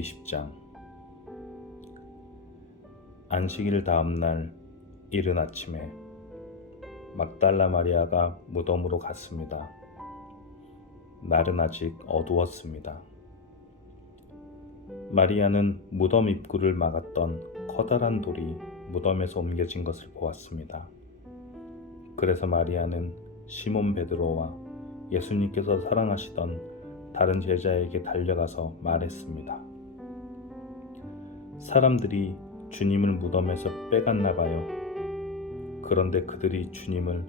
20장. 안식일 다음 날 이른 아침에 막달라 마리아가 무덤으로 갔습니다. 날은 아직 어두웠습니다. 마리아는 무덤 입구를 막았던 커다란 돌이 무덤에서 옮겨진 것을 보았습니다. 그래서 마리아는 시몬 베드로와 예수님께서 사랑하시던 다른 제자에게 달려가서 말했습니다. 사람들이 주님을 무덤에서 빼갔나 봐요. 그런데 그들이 주님을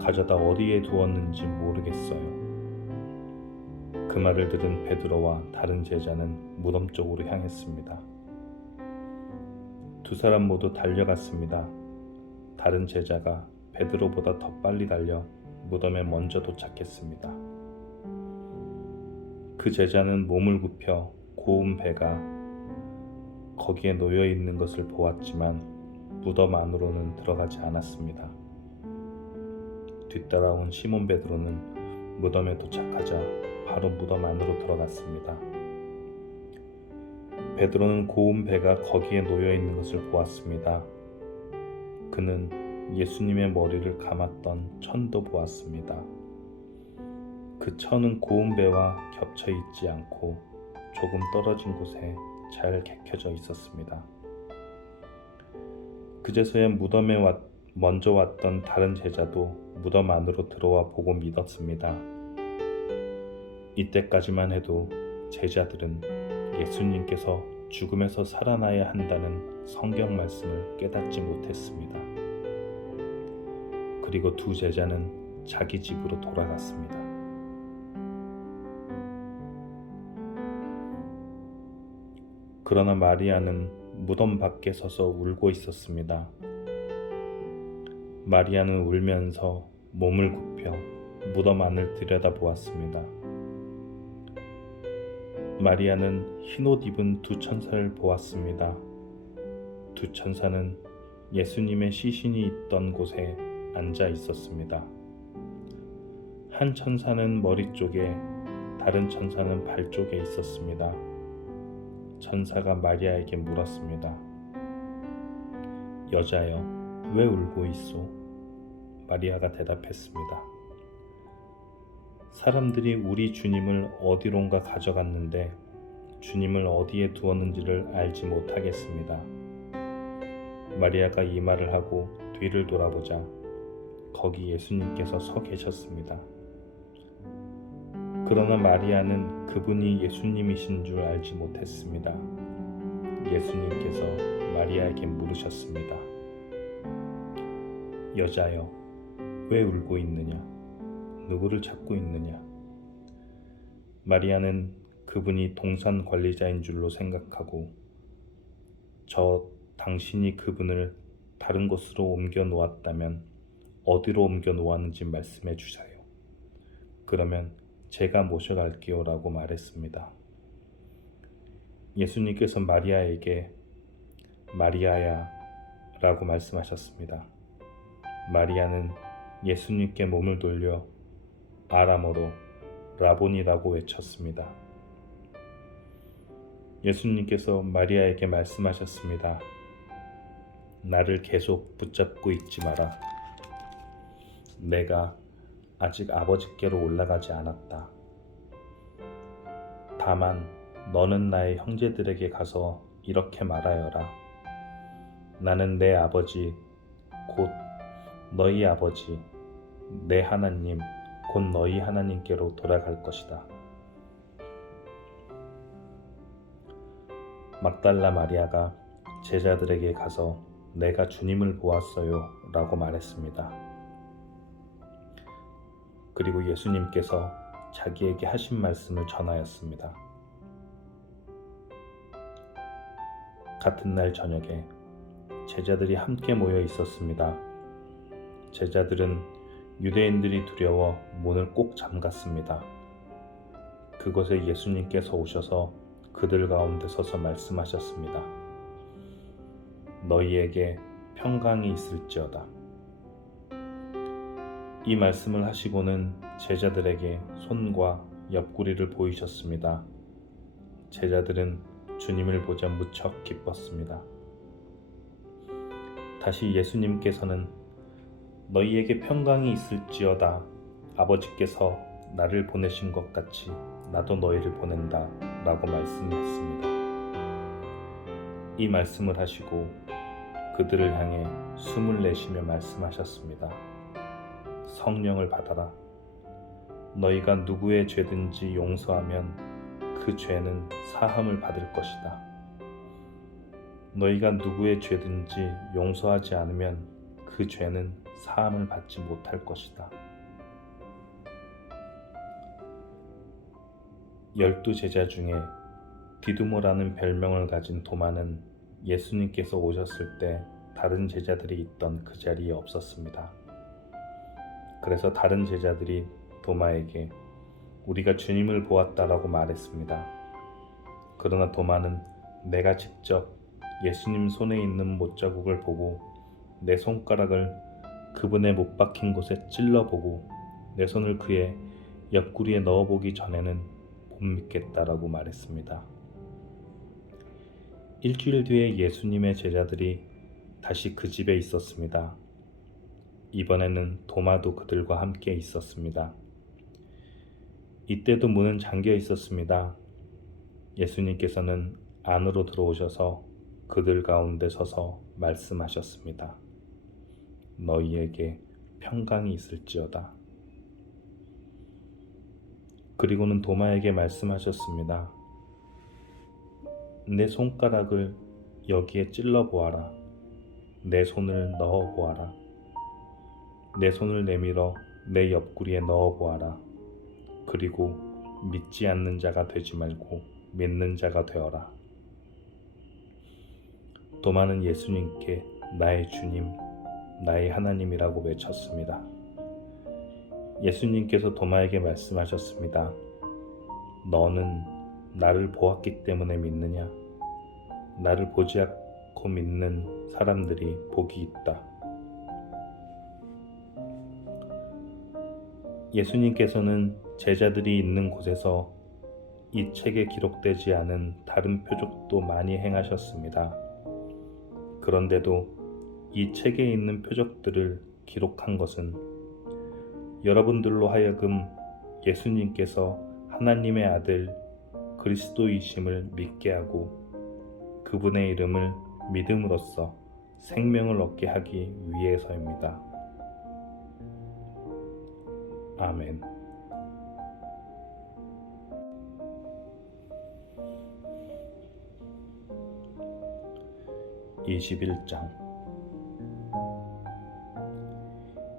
가져다 어디에 두었는지 모르겠어요. 그 말을 들은 베드로와 다른 제자는 무덤 쪽으로 향했습니다. 두 사람 모두 달려갔습니다. 다른 제자가 베드로보다 더 빨리 달려 무덤에 먼저 도착했습니다. 그 제자는 몸을 굽혀 고운 배가 거기에 놓여 있는 것을 보았지만 무덤 안으로는 들어가지 않았습니다. 뒤따라온 시몬 베드로는 무덤에 도착하자 바로 무덤 안으로 들어갔습니다. 베드로는 고운 배가 거기에 놓여 있는 것을 보았습니다. 그는 예수님의 머리를 감았던 천도 보았습니다. 그 천은 고운 배와 겹쳐 있지 않고 조금 떨어진 곳에 잘 개켜져 있었습니다. 그제서야 무덤에 먼저 왔던 다른 제자도 무덤 안으로 들어와 보고 믿었습니다. 이때까지만 해도 제자들은 예수님께서 죽음에서 살아나야 한다는 성경 말씀을 깨닫지 못했습니다. 그리고 두 제자는 자기 집으로 돌아갔습니다. 그러나 마리아는 무덤 밖에 서서 울고 있었습니다. 마리아는 울면서 몸을 굽혀 무덤 안을 들여다보았습니다. 마리아는 흰옷 입은 두 천사를 보았습니다. 두 천사는 예수님의 시신이 있던 곳에 앉아 있었습니다. 한 천사는 머리 쪽에, 다른 천사는 발 쪽에 있었습니다. 천사가 마리아에게 물었습니다. 여자여, 왜 울고 있소? 마리아가 대답했습니다. 사람들이 우리 주님을 어디론가 가져갔는데 주님을 어디에 두었는지를 알지 못하겠습니다. 마리아가 이 말을 하고 뒤를 돌아보자 거기 예수님께서 서 계셨습니다. 그러나 마리아는 그분이 예수님이신 줄 알지 못했습니다. 예수님께서 마리아에게 물으셨습니다. 여자여, 왜 울고 있느냐? 누구를 찾고 있느냐? 마리아는 그분이 동산 관리자인 줄로 생각하고 당신이 그분을 다른 곳으로 옮겨 놓았다면 어디로 옮겨 놓았는지 말씀해 주세요. 그러면 제가 모셔갈게요 라고 말했습니다. 예수님께서 마리아에게 마리아야 라고 말씀하셨습니다. 마리아는 예수님께 몸을 돌려 아람어로 라보니라고 외쳤습니다. 예수님께서 마리아에게 말씀하셨습니다. 나를 계속 붙잡고 있지 마라. 내가 아직 아버지께로 올라가지 않았다. 다만 너는 나의 형제들에게 가서 이렇게 말하여라. 나는 내 아버지 곧 너희 아버지 내 하나님 곧 너희 하나님께로 돌아갈 것이다. 막달라 마리아가 제자들에게 가서 내가 주님을 보았어요 라고 말했습니다. 그리고 예수님께서 자기에게 하신 말씀을 전하였습니다. 같은 날 저녁에 제자들이 함께 모여 있었습니다. 제자들은 유대인들이 두려워 문을 꼭 잠갔습니다. 그곳에 예수님께서 오셔서 그들 가운데 서서 말씀하셨습니다. 너희에게 평강이 있을지어다. 이 말씀을 하시고는 제자들에게 손과 옆구리를 보이셨습니다. 제자들은 주님을 보자 무척 기뻤습니다. 다시 예수님께서는 너희에게 평강이 있을지어다. 아버지께서 나를 보내신 것 같이 나도 너희를 보낸다 라고 말씀했습니다. 이 말씀을 하시고 그들을 향해 숨을 내쉬며 말씀하셨습니다. 성령을 받아라. 너희가 누구의 죄든지 용서하면 그 죄는 사함을 받을 것이다. 너희가 누구의 죄든지 용서하지 않으면 그 죄는 사함을 받지 못할 것이다. 12제자 중에 디두모라는 별명을 가진 도마는 예수님께서 오셨을 때 다른 제자들이 있던 그 자리에 없었습니다. 그래서 다른 제자들이 도마에게 우리가 주님을 보았다라고 말했습니다. 그러나 도마는 내가 직접 예수님 손에 있는 못자국을 보고 내 손가락을 그분의 못 박힌 곳에 찔러보고 내 손을 그의 옆구리에 넣어보기 전에는 못 믿겠다라고 말했습니다. 일주일 뒤에 예수님의 제자들이 다시 그 집에 있었습니다. 이번에는 도마도 그들과 함께 있었습니다. 이때도 문은 잠겨 있었습니다. 예수님께서는 안으로 들어오셔서 그들 가운데 서서 말씀하셨습니다. 너희에게 평강이 있을지어다. 그리고는 도마에게 말씀하셨습니다. 내 손가락을 여기에 찔러 보아라. 내 손을 넣어 보아라. 내 손을 내밀어 내 옆구리에 넣어 보아라. 그리고 믿지 않는 자가 되지 말고 믿는 자가 되어라. 도마는 예수님께 나의 주님, 나의 하나님이라고 외쳤습니다. 예수님께서 도마에게 말씀하셨습니다. 너는 나를 보았기 때문에 믿느냐? 나를 보지 않고 믿는 사람들이 복이 있다. 예수님께서는 제자들이 있는 곳에서 이 책에 기록되지 않은 다른 표적도 많이 행하셨습니다. 그런데도 이 책에 있는 표적들을 기록한 것은 여러분들로 하여금 예수님께서 하나님의 아들 그리스도이심을 믿게 하고 그분의 이름을 믿음으로써 생명을 얻게 하기 위해서입니다. 아멘. 21장.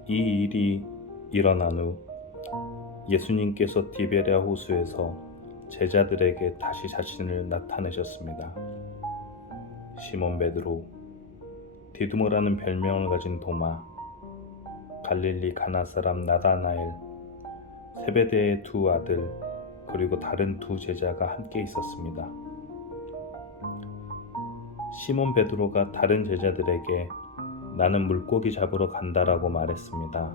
이 일이 일어난 후 예수님께서 디베랴 호수에서 제자들에게 다시 자신을 나타내셨습니다. 시몬 베드로, 디두모라는 별명을 가진 도마, 갈릴리 가나 사람 나다나엘, 세베대의 두 아들, 그리고 다른 두 제자가 함께 있었습니다. 시몬 베드로가 다른 제자들에게 나는 물고기 잡으러 간다라고 말했습니다.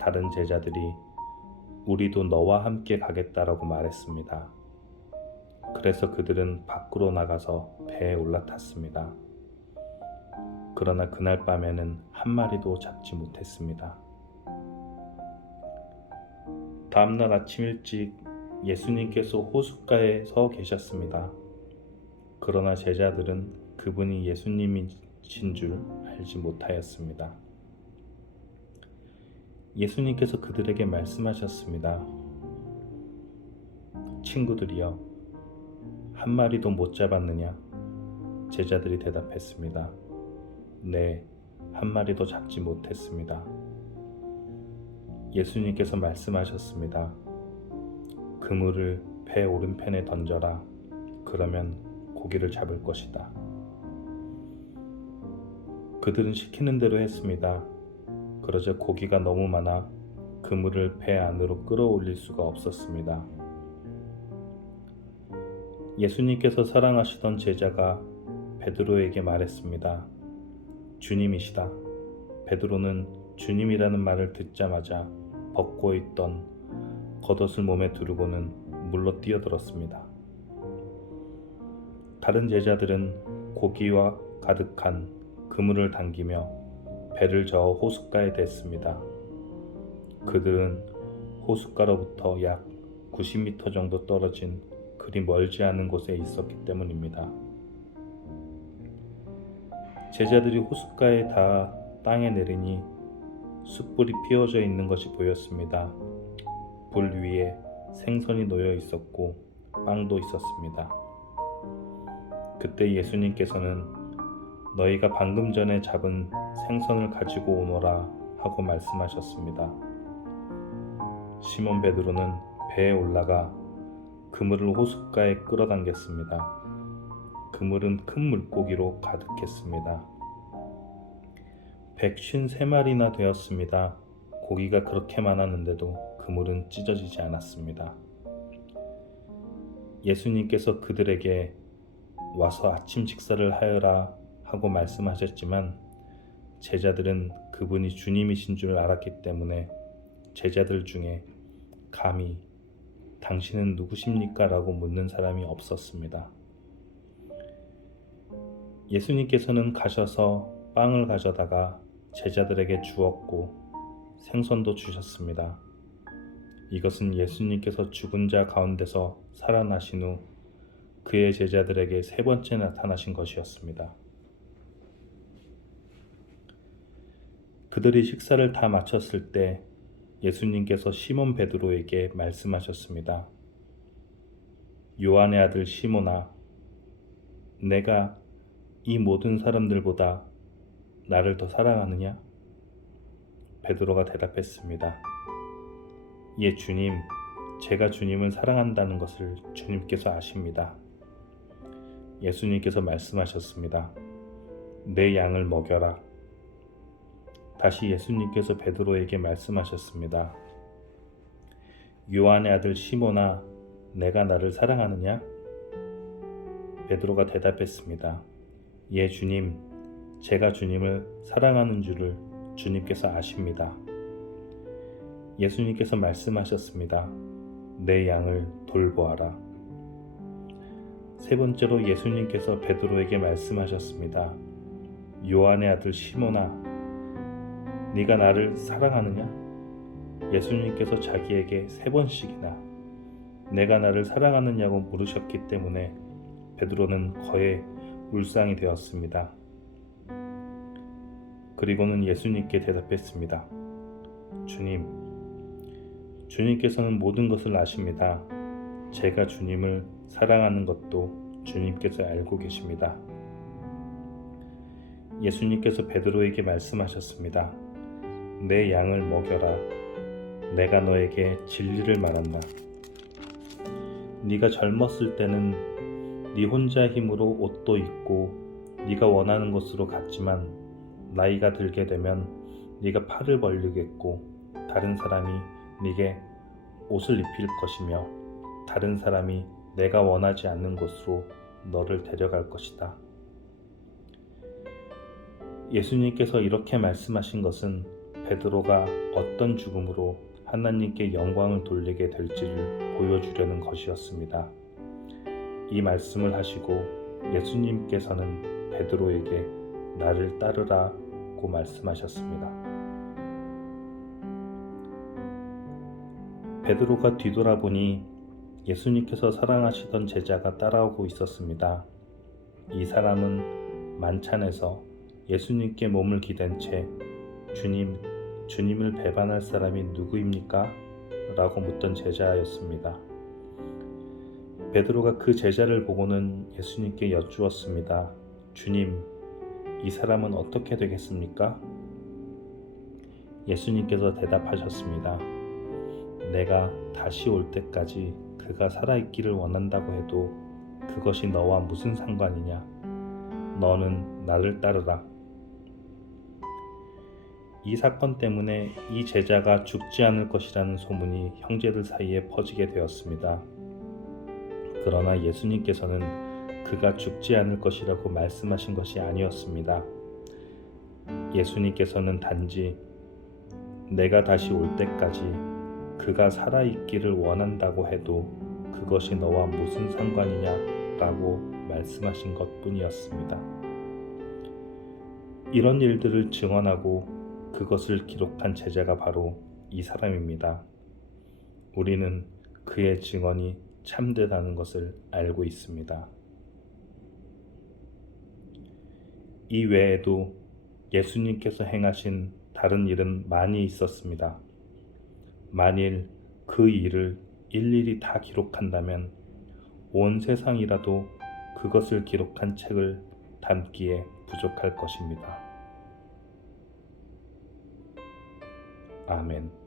다른 제자들이 우리도 너와 함께 가겠다라고 말했습니다. 그래서 그들은 밖으로 나가서 배에 올라탔습니다. 그러나 그날 밤에는 한 마리도 잡지 못했습니다. 다음날 아침 일찍 예수님께서 호숫가에 서 계셨습니다. 그러나 제자들은 그분이 예수님이신 줄 알지 못하였습니다. 예수님께서 그들에게 말씀하셨습니다. 친구들이여, 한 마리도 못 잡았느냐? 제자들이 대답했습니다. 네, 한 마리도 잡지 못했습니다. 예수님께서 말씀하셨습니다. 그물을 배 오른편에 던져라. 그러면 고기를 잡을 것이다. 그들은 시키는 대로 했습니다. 그러자 고기가 너무 많아 그물을 배 안으로 끌어올릴 수가 없었습니다. 예수님께서 사랑하시던 제자가 베드로에게 말했습니다. 주님이시다. 베드로는 주님이라는 말을 듣자마자 벗고 있던 겉옷을 몸에 두르고는 물로 뛰어들었습니다. 다른 제자들은 고기와 가득한 그물을 당기며 배를 저어 호숫가에 댔습니다. 그들은 호숫가로부터 약 90m 정도 떨어진 그리 멀지 않은 곳에 있었기 때문입니다. 제자들이 호숫가에 닿아 땅에 내리니 숯불이 피워져 있는 것이 보였습니다. 불 위에 생선이 놓여 있었고 빵도 있었습니다. 그때 예수님께서는 너희가 방금 전에 잡은 생선을 가지고 오너라 하고 말씀하셨습니다. 시몬 베드로는 배에 올라가 그물을 호숫가에 끌어당겼습니다. 그물은 큰 물고기로 가득했습니다. 153마리나 되었습니다. 고기가 그렇게 많았는데도 그물은 찢어지지 않았습니다. 예수님께서 그들에게 와서 아침 식사를 하여라 하고 말씀하셨지만 제자들은 그분이 주님이신 줄 알았기 때문에 제자들 중에 감히 당신은 누구십니까? 라고 묻는 사람이 없었습니다. 예수님께서는 가셔서 빵을 가져다가 제자들에게 주었고 생선도 주셨습니다. 이것은 예수님께서 죽은 자 가운데서 살아나신 후 그의 제자들에게 세 번째 나타나신 것이었습니다. 그들이 식사를 다 마쳤을 때 예수님께서 시몬 베드로에게 말씀하셨습니다. 요한의 아들 시몬아, 내가 이 모든 사람들보다 나를 더 사랑하느냐? 베드로가 대답했습니다. 예, 주님, 제가 주님을 사랑한다는 것을 주님께서 아십니다. 예수님께서 말씀하셨습니다. 내 양을 먹여라. 다시 예수님께서 베드로에게 말씀하셨습니다. 요한의 아들 시몬아, 내가 나를 사랑하느냐? 베드로가 대답했습니다. 예, 주님, 제가 주님을 사랑하는 줄을 주님께서 아십니다. 예수님께서 말씀하셨습니다. 내 양을 돌보아라. 세 번째로 예수님께서 베드로에게 말씀하셨습니다. 요한의 아들 시몬아, 네가 나를 사랑하느냐? 예수님께서 자기에게 세 번씩이나 내가 나를 사랑하느냐고 물으셨기 때문에 베드로는 거의 울상이 되었습니다. 그리고는 예수님께 대답했습니다. 주님께서는 모든 것을 아십니다. 제가 주님을 사랑하는 것도 주님께서 알고 계십니다. 예수님께서 베드로에게 말씀하셨습니다. 내 양을 먹여라. 내가 너에게 진리를 말한다. 네가 젊었을 때는 네 혼자 힘으로 옷도 입고 네가 원하는 곳으로 갔지만 나이가 들게 되면 네가 팔을 벌리겠고 다른 사람이 네게 옷을 입힐 것이며 다른 사람이 내가 원하지 않는 곳으로 너를 데려갈 것이다. 예수님께서 이렇게 말씀하신 것은 베드로가 어떤 죽음으로 하나님께 영광을 돌리게 될지를 보여주려는 것이었습니다. 이 말씀을 하시고 예수님께서는 베드로에게 나를 따르라고 말씀하셨습니다. 베드로가 뒤돌아보니 예수님께서 사랑하시던 제자가 따라오고 있었습니다. 이 사람은 만찬에서 예수님께 몸을 기댄 채 주님을 배반할 사람이 누구입니까? 라고 묻던 제자였습니다. 베드로가 그 제자를 보고는 예수님께 여쭈었습니다. 주님, 이 사람은 어떻게 되겠습니까? 예수님께서 대답하셨습니다. 내가 다시 올 때까지 그가 살아있기를 원한다고 해도 그것이 너와 무슨 상관이냐? 너는 나를 따르라. 이 사건 때문에 이 제자가 죽지 않을 것이라는 소문이 형제들 사이에 퍼지게 되었습니다. 그러나 예수님께서는 그가 죽지 않을 것이라고 말씀하신 것이 아니었습니다. 예수님께서는 단지 내가 다시 올 때까지 그가 살아있기를 원한다고 해도 그것이 너와 무슨 상관이냐라고 말씀하신 것 뿐이었습니다. 이런 일들을 증언하고 그것을 기록한 제자가 바로 이 사람입니다. 우리는 그의 증언이 참되다는 것을 알고 있습니다. 이 외에도 예수님께서 행하신 다른 일은 많이 있었습니다. 만일 그 일을 일일이 다 기록한다면 온 세상이라도 그것을 기록한 책을 담기에 부족할 것입니다. 아멘.